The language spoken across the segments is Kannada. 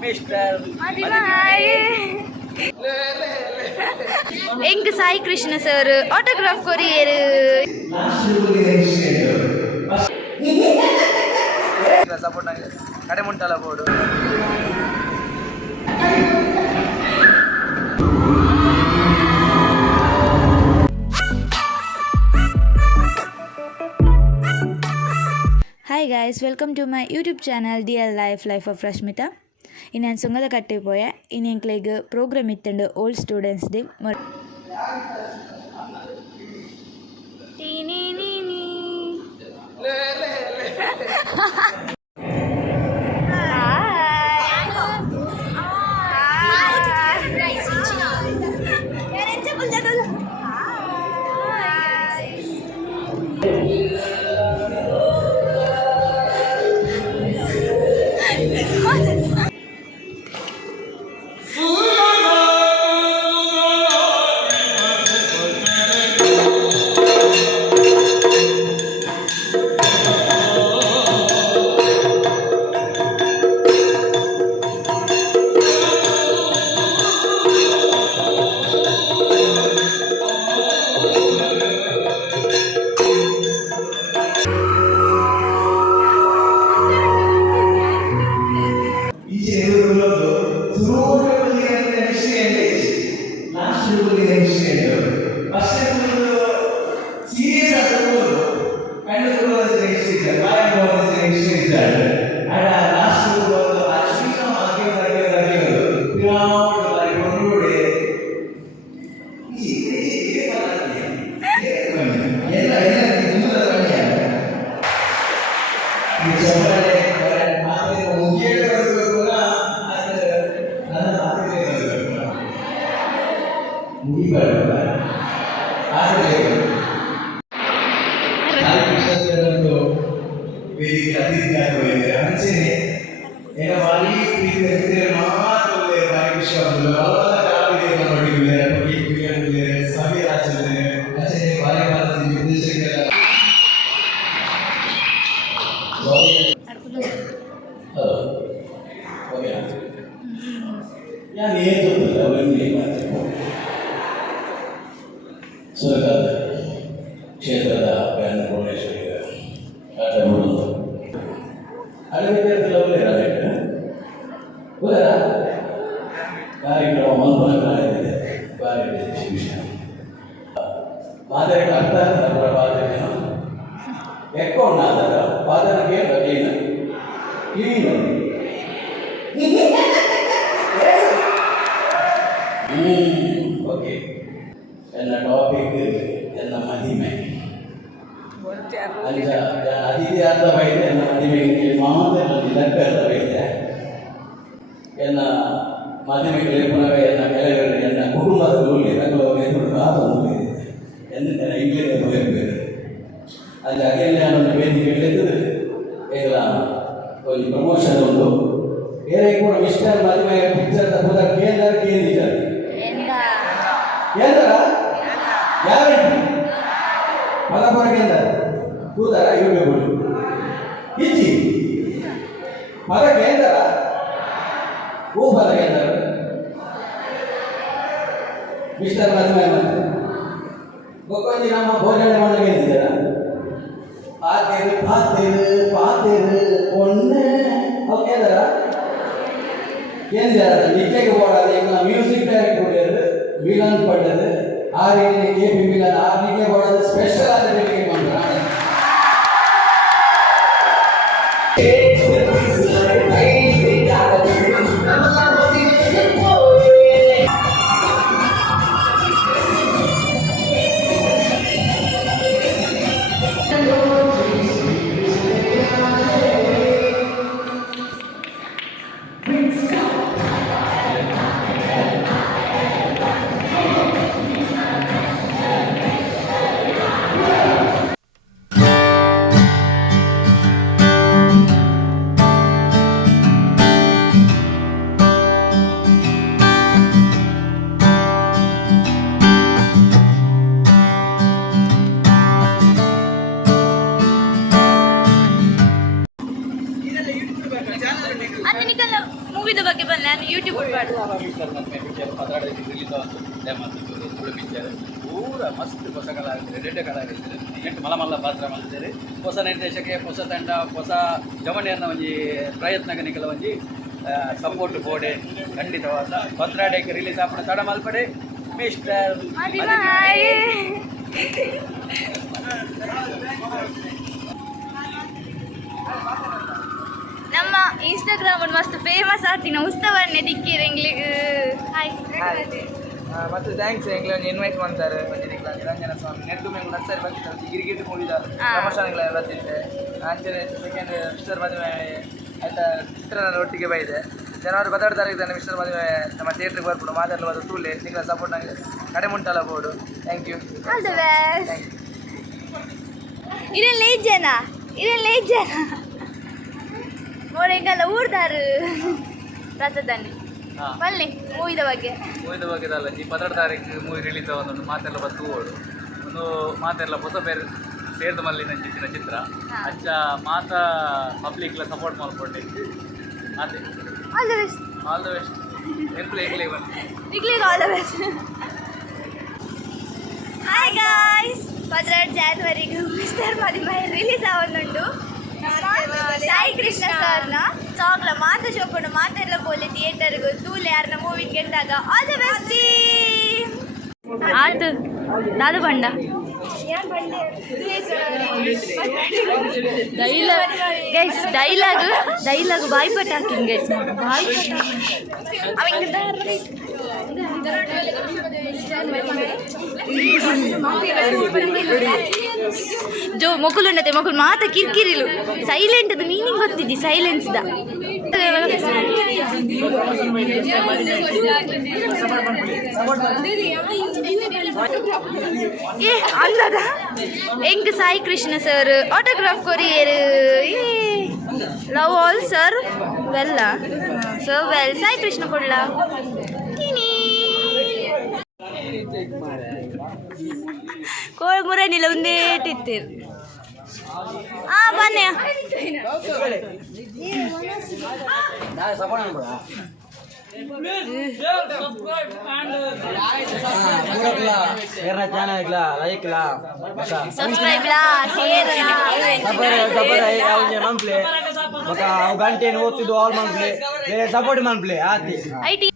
मिस्टर ಎಂಕ್ Sai Krishna sir autograph courier support ಕಡೆ ಮುಂಟಲ board hi guys, welcome to my YouTube channel dear life of Rashmita. ಇನ್ನು ನಾನು ಸುಂಗದ ಕಟ್ಟೆ ಪೋಯ ಇನ್ನು ಎಂಕ್ಲೆಗ್ ಪ್ರೋಗ್ರಾಮ್ ಇತ್ತಂಡು ಓಲ್ಡ್ ಸ್ಟೂಡೆಂಟ್ಸ್ ಡೇ ಕ್ಷೇತ್ರದ ಬ್ಯಾನ್ ಭುವನೇಶ್ವರಿ ಆಟ ನೋಡೋದು ಅಲ್ಲಿ ವಿದ್ಯಾರ್ಥಿಗಳು ಕಾರ್ಯಕ್ರಮ ಮಲ್ಪನ ಕಾರ್ಯವಿದೆ ಭಾರಿ ವಿಷಯ ಮಾದರಿ ಅರ್ಥ ಬಾಧ್ಯತೆಯನ್ನು ಎಕ್ಕೊಂಡು ಆದಾಗ ಪಾದನಕ್ಕೆ ಬಗೆಯನ್ನು ಕ್ಲೀನ್ ಓಕೆ ಎಲ್ಲ ಟಾಪಿಕ್ ಎಲ್ಲ ಮಹಿಮೆ ಅಂಚ ಅತಿಥಿ ಅರ್ಥ ಬೈದೆ ಎಲ್ಲ ಮದುವೆಗೆ ಮಾತ್ರ ಲೆಕ್ಕ ಅರ್ಥ ಬೈದೆ ಎಲ್ಲ ಮದುವೆಗಳಿಗೆ ಪುನಃ ಎಲ್ಲ ಕೆಳಗಡೆ ಎಲ್ಲ ಕುಟುಂಬದ ರೂಲಿ ರಂಗವಾಗಿ ಕಾದು ಎಂತ ಇಂಗ್ಲೀಷ್ ಹೋಗಬೇಕು ಅಲ್ಲಿ ಅಗೆಲ್ಲ ಒಂದು ವೇದಿಕೆ ಹೇಳಿದ್ದು ಎಲ್ಲ ಒಂದು ಪ್ರಮೋಷನ್ ಒಂದು ಬೇರೆ ಕೂಡ ಮಿಸ್ಟರ್ ಮದುವೆ ಪಿಕ್ಚರ್ ಪುನಃ ಕೇಂದ್ರ ಕೇಂದ್ರ ಕೇಂದ್ರ ಗ್ಯಾರಂಟಿ ಮಲಪುರ ಕೇಂದ್ರ ಕೂದರ ಯೂಟ್ಯೂಬ್ ಇಚ್ಚಿ ಮಗ ಕೇಂದ್ರ ಭೂಫಲ ಕೇಂದ್ರ ಮಿಸ್ಟರ್ ಮದುವೆ ಮತ್ತೆ ಗೊಕ್ಕೊಂಜಿ ನಮ್ಮ ಭೋಜನ ಮಾಡಬೇಕಿದ್ದೀರ ಪಾತೇರು ಒಣ್ಣೆ ಅವು ಕೇಂದ್ರ ಕೇಂದ್ರ ನಿತ್ಯಕ್ಕೆ போடாது எங்களை மியூசிக் டைரக்டர் விலன் பண்ணது ஆர்ஏ கேபி விலன் ஆர்ஏ போடாது ஸ்பெஷல் ஆர்டிஃபிகேட் பண்றாங்க ಮೂವಿದ ಬಗ್ಗೆ ಬಂದು ನಾನು ಯೂಟ್ಯೂಬ್ ಪಿಕ್ಚರ್ ಪೂರ ಮಸ್ತ್ ಹೊಸ ಕಲಾ ಆಗ್ತದೆ ರೆಡ್ಡೆ ಕಲಾ ಆಗ್ತದೆ ನೆಟ್ಟು ಮಲಮಲ್ಲ ಪಾತ್ರ ಮಾಡ್ತಾರೆ ಹೊಸ ನಿರ್ದೇಶಕ ಹೊಸ ತಂಡ ಹೊಸ ಜಮಣಿಯನ್ನ ಒಂಜಿ ಪ್ರಯತ್ನಗನಿಗಳ ಒಂಜಿ ಸಪೋರ್ಟ್ ಬೋಡೆ ಖಂಡಿತವಾದ ಭದ್ರಾಡೇಗೆ ರಿಲೀಸ್ ಆಪಣ ತಡ ಮಲ್ಪಡೆ ಮಿಸ್ಟರ್ ನಮ್ಮ ಇನ್ಸ್ಟಾಗ್ರಾಮ್ ಮಸ್ತ್ ಫೇಮಸ್ ಆಗ್ತೀನಿ ಉತ್ಸವನ್ನೇ ದಿಕ್ಕಿರ ಎಂಗ್ಲಿಗೆ ಹಾಯ್ ಮತ್ತೆ ಥ್ಯಾಂಕ್ಸ್ ಎಂಗ್ಲ ಇನ್ವೈಟ್ ಮಾಡ್ತಾರೆ ನಿರಂಜನ ಸ್ವಾಮಿ ನೆಟ್ಟು ಮೇಲೆ ನರ್ಸರಿ ಬರ್ತಿದ್ದಾರೆ ಗಿರಿಗಿಟ್ಟು ಮೂಡಿದ ಪ್ರಮೋಷನ್ಗಳೆಲ್ಲ ಬರ್ತಿದ್ದೆ ಅಂಚನೆ ಸೆಕೆಂಡ್ ಮಿಸ್ಟರ್ ಮದುವೆ ಆಯ್ತಾ ಚಿತ್ರನ ಒಟ್ಟಿಗೆ ಬೈದೆ ಜನವರಿ 16 ತಾರೀಕು ಮಿಸ್ಟರ್ ಮದುವೆ ನಮ್ಮ ಥಿಯೇಟ್ರಿಗೆ ಬರ್ಬಿಡು ಮಾತಾಡಲು ತೂಲೆ ನಿಖಲ ಸಪೋರ್ಟ್ ನನಗೆ ಕಡೆ ಮುಂಟಲ್ಲ ಬೋರ್ಡು ಥ್ಯಾಂಕ್ ಯು ಇದೆಲ್ಲ ಐದು ಜನ ಮೋರೆಂಗಲ್ಲ ಊರ್ದಾರು ಪ್ರಸದನ್ನಿ ಬನ್ನಿ ಮೂವಿದ ಬಗ್ಗೆ ಅಲ್ಲ ಈ 16 ತಾರೀಕು ಮೂವಿ ರಿಲೀಸ್ ಒಂದು ಮಾತೆಲ್ಲ ಬತ್ತು ಓಡು ಒಂದು ಮಾತೆಲ್ಲ ಹೊಸ ಬೇರೆ ಸೇರಿದ ಮಲ್ಲಿನ ಚಿತ್ತಿನ ಚಿತ್ರ ಅಚ್ಚ ಮಾತ ಪಬ್ಲಿಕ್ಲ ಸಪೋರ್ಟ್ ಮಾಡ್ಕೊಂಡೆ ಅದೇ all the best employ all the best hi guys 18 ಜನವರಿಗೆ ಮಿಸ್ಟರ್ ಮದುವೆ ರಿಲೀಸ್ ಆವೊಂದುಂಡು ಸಾಯಿ ಕೃಷ್ಣ ಸರ್ನ ಸಾಗ್ಲ ಮಾತ ಶೋಪುಂಡು ಮಾತೆಲ್ಲ ಪೋಲೆ ಥಿಯೇಟರ್ಗು ತೂಲೆ ಯಾರನ್ನ ಮೂವಿಗೆ ಗೆದ್ದಾಗ ಆಲ್ ದ ಬೆಸ್ಟ್ ಆಯ್ತು ದಾದು ಬಂಡ ಡೈಲಾಗ್ ಬಾಯ್ಪಟ್ ಹಾಕಿಂಗ್ ಗೈಸ್ ಜೋ ಮೊಕುಲುಂಡತೆ ಮೊಕುಲು ಮಾತ ಕಿರ್ಕಿರಿಲು ಸೈಲೆಂಟ್ ಅದು ಮೀನಿಂಗ್ ಗೊತ್ತಿದ್ದಿ ಸೈಲೆನ್ಸ್ ದ ಏ ಅಂದದ ಎಂಗ್ Sai Krishna sir autograph courier love all sir ವೆಲ್ಲ ಸೊ ವೆಲ್ ಸಾಯಿ ಕೃಷ್ಣ ಕೊಡ್ಲ ಕೋಳ್ಮುರ ನಿಲ್ಲ ಉಂದೇಟಿತ್ತೀರು ಬನ್ನಿ ಸಬ್ಸ್ಕ್ರೈಬ್ ಗಂಟೆ ಓದ್ತಿದ್ದು ಆಲ್ ಮಂತ್ಲಿ ಸಪೋರ್ಟ್ ಮಂತ್ಲಿ ಆತಿ ಐಟಿ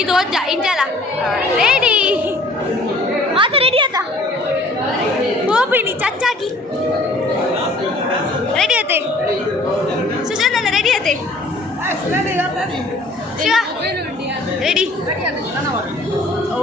ಇದು ಇಂಟಲ್ಲ ರೆಡಿ ಮಾತು ರೆಡಿ ಆತ ಹೋಗ್ಬಿಡಿ ಚಚ್ಚಾಕಿ ರೆಡಿ ಆತೆ ಸುಜಾತನ ರೆಡಿ ಆತೆ ಶಿವ ರೆಡಿ ಓ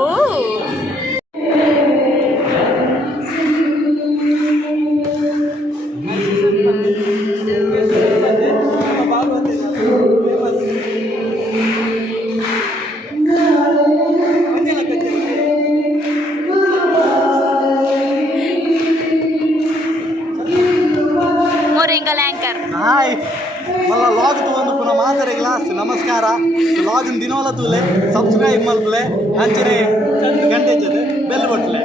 ಹಾಯ್ ಮಲ್ಲ ಲಾಗ್ ತಗೊಂಡು ಪುನಃ ಮಾತಾರೆ ಗ್ಲಾಸ್ ನಮಸ್ಕಾರ ಲಾಗಿನ ದಿನವಲ್ಲ ತೂಲೆ ಸಬ್ಸ್ಕ್ರೈಬ್ ಮಲ್ಪಲೆ ಅಂಚನೆ ಗಂಟೆ ಜೊತೆ ಬೆಲ್ ಬಟ್ಲೆ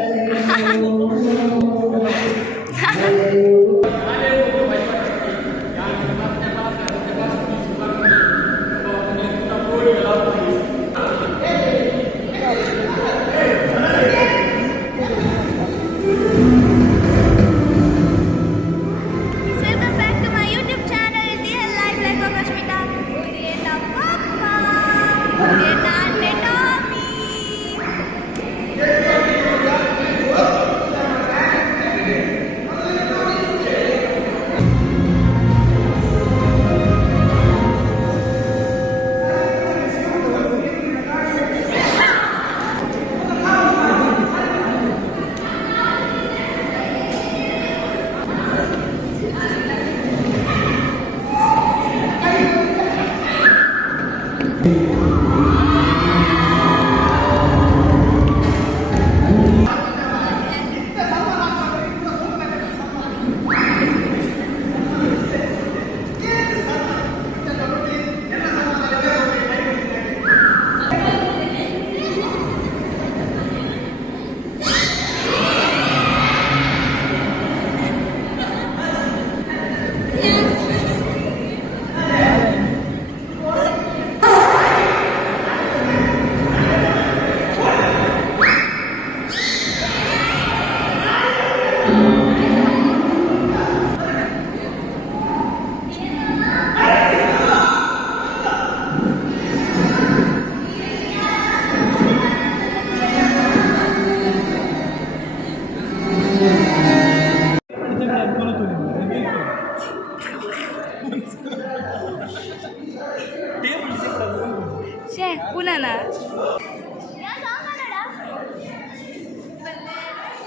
ಶೇ ಪುನಃ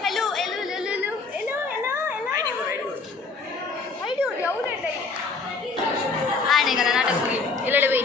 ಹಲೋ ಎಲ್ಲೋ ಎಲ್ಲೋ ಎಲ್ಲೋ ಎಲ್ಲೋ ಎಲ್ಲೋ ಎಲ್ಲೋ ಐಡಿ ಯಾವ್ದು ಆಣೆಗರ ನಾಟಕ ಹೋಗಿ ಎಲ್ಲೆಡೆ ಹೋಗಿ